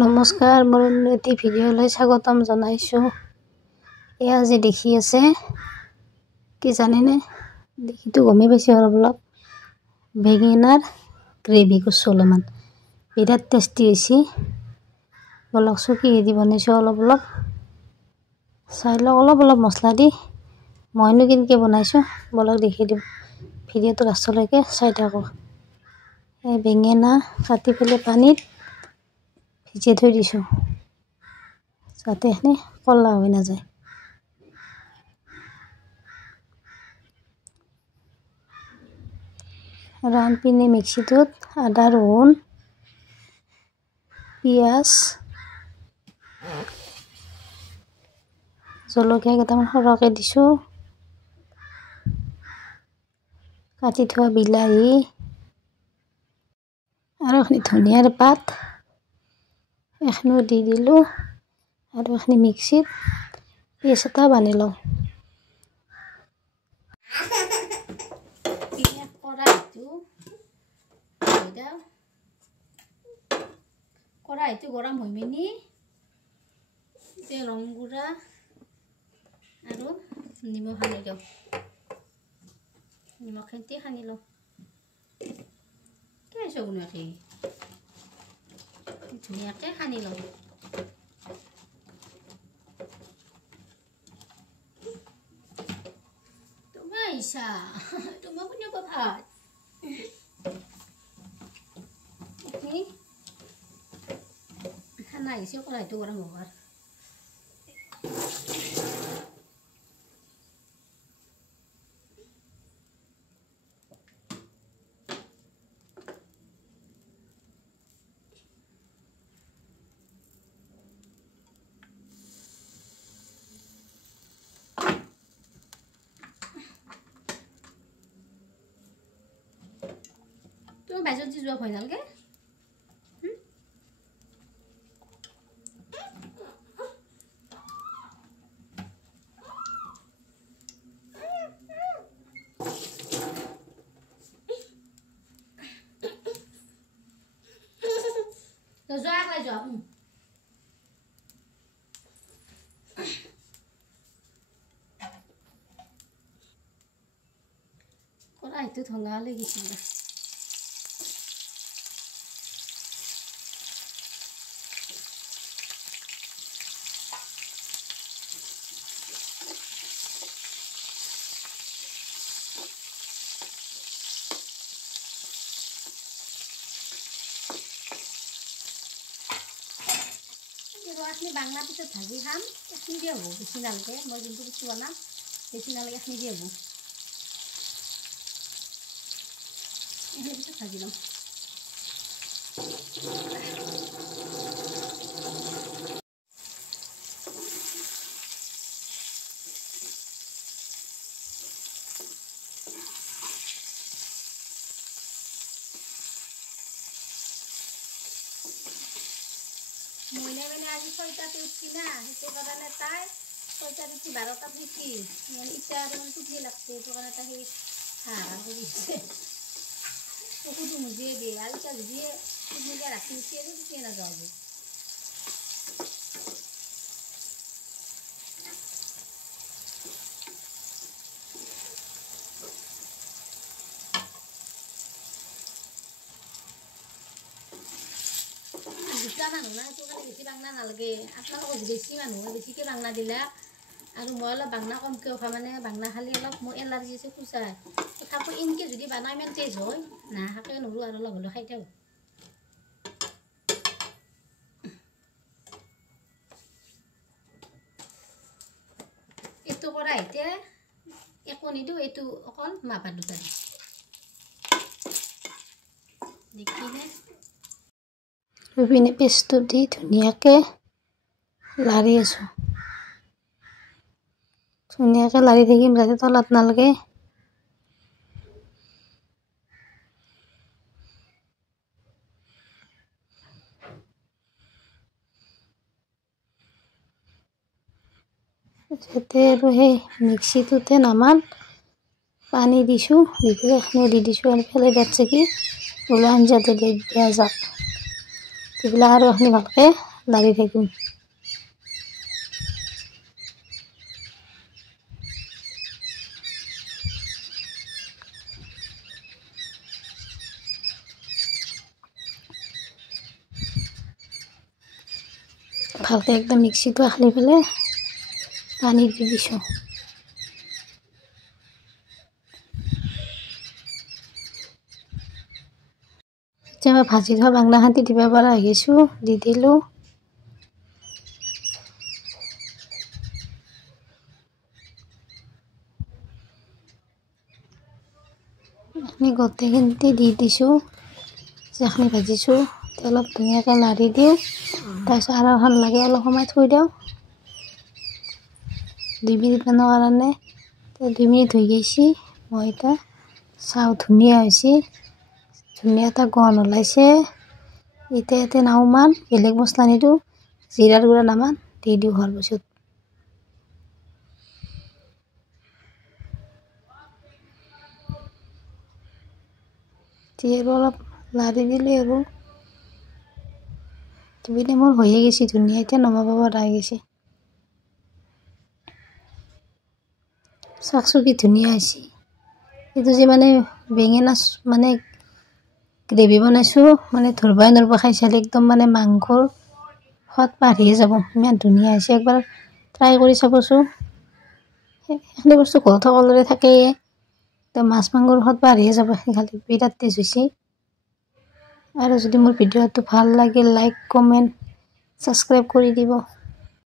নমস্কাৰ, মোৰ এটি ভিডিঅ'লৈ স্বাগতম জনাইছোঁ। এয়া যে দেখি আছে কি জানেনে, দেখিতো গমেই পাইছে অলপ বেঙেনাৰ গ্ৰেভি কৰিছোঁ অলপমান, বিৰাট টেষ্টি হৈছে। বলকচোন কিহেদি বনাইছোঁ অলপ চাই লওক, অলপ মছলা দি। মইনো কেনেকৈ বনাইছোঁ বলক দেখি দিম, ভিডিঅ'টো লাষ্টলৈকে চাই থাকক। এই বেঙেনা কাটি পেলাই পানীত ভিজাই থৈ দিছোঁ যাতে এখানি কলা হৈ নাযায়। আৰু আনপিনে মিক্সিটোত আদা, ৰহুন, পিঁয়াজ, জলকীয়া কেইটামান সৰহকৈ দিছোঁ, কাটি থোৱা বিলাহী আৰু এখিনি ধনিয়াৰ পাত এখনো দি দিলোঁ আৰু এখিনি মিক্সিত পেষ্ট এটা বানি লওঁ। কড়াইটো গৰম হৈ মিনি ৰং গুড়া আৰু নিমখ সানি দিওঁ, নিমখ খেতি সানি লওঁ। কি হৈছে গুণাকে ধুনীয়াকৈ সানি লওঁ। তোমাৰ ইচ্ছা, তোমাৰ কোনে ভাত খানা আহিছে, কড়াইটো গৰম হোৱাৰ। তুমি বাইজত যি যোৱা ভয় নালাগে। যোৱা একলাই যোৱা। কড়াইটো ধঙা লাগিছিল। আপনি বাংলা পিছত ভাজি খাম, এখিনি দিয়ে হ'ব, বেছি নালাগে। মই যোনটো বস্তু বনাম বেছি নালাগে, এখিনি দিয়ে হ'ব। এখিনি পিছত ভাজি ল'ম। মইনা মানে আজি 6টাতে উঠছি না, সেইটো কাৰণে তাই 6টাত উঠি 12টাত উঠছি, মানে ইচ্ছা আৰু মানে টোপনি লাগছে, সেইটো কাৰণে তাই সেই হাঁহ কৰিছে। চকুটো মুজিয়ে দিয়ে আৰু এতিয়া যদি টোপনিকে ৰাতি উঠি আৰু টোপনি নাযাব। দুটা মানুহ না, সেইটো কাৰণে বেছি বাংনা নালাগে। আপোনালোকক বেছি মানুহ বেছিকৈ বাংনা দিলা, আৰু মই অলপ বাংনা কমকৈ খোৱা, মানে বাংনা খালি অলপ মোৰ এলাৰ্জি আছে খুচাই। তথাপিও এনেকৈ যদি বনাই ইমান তেজ হয় না, শাকে নৰো আৰু অলপ হ'লেও খাই থাকোঁ। এইটো কৰা এতিয়া একো নিদিওঁ, এইটো অকল মাহ ভাত দুটা দিম দেখিনে। পিনে পেষ্টটো দি ধুনীয়াকৈ লাৰি আছোঁ, ধুনীয়াকৈ লাৰি থাকিম যাতে তলত নালাগে। যাতে আৰু সেই মিক্সিটোতে নামান পানী দিছোঁ, দি পেলাই এখনো দি দিছোঁ আৰু ফেলে দিয়াতছে কি ওলা আঞ্জাতে দিয়া যাওক। এইবিলাক আৰু এখিনি ভালকৈ লাৰি থাকিম। ভালকৈ একদম মিক্সিটো আখলি পেলাই পানী দি দিছোঁ। এতিয়া মই ভাজি থোৱা বাংনাখান দিব পৰা হৈ গৈছোঁ, দি দিলোঁ। আমি গোটেইখিনি দি দিছোঁ, যিখিনি ভাজিছোঁ অলপ ধুনীয়াকৈ লাৰি দিওঁ। তাৰপিছত আৰু এখন লাগে অলপ সময় থৈ দিওঁ 2 মিনিটমানৰ কাৰণে। 2 মিনিট হৈ গৈছে, মই এতিয়া চাওঁ ধুনীয়া হৈছে, ধুনীয়া এটা গন্ধ ওলাইছে। এতিয়া ইয়াতে নাওমান বেলেগ মছলা নিদিওঁ, জিৰাৰ গুড়া নামান দি দিওঁ হোৱাৰ পিছত। আৰু অলপ লাৰি দিলে আৰু দিলে মোৰ হৈয়ে গৈছে ধুনীয়া। এতিয়া নমাব পৰা হৈ গৈছে। চাকচো কি ধুনীয়া হৈছে। এইটো যে মানে বেঙেনা মানে গ্ৰেভি বনাইছোঁ, মানে ধৰবাই নৰব খাই চালে একদম মানে মাংসৰ সোৱাদ বাঢ়িয়ে যাব, ইমান ধুনীয়া হৈছে। একবাৰ ট্ৰাই কৰি চাবচোন। সেইখিনি বস্তু ঘৰত সকলোৰে থাকেই, এতিয়া মাছ মাংসৰ সোৱাদ বাঢ়িয়ে যাব। খালি বিৰাট টেষ্ট হৈছে। আৰু যদি মোৰ ভিডিঅ'টো ভাল লাগিল লাইক কমেণ্ট ছাবস্ক্ৰাইব কৰি দিব।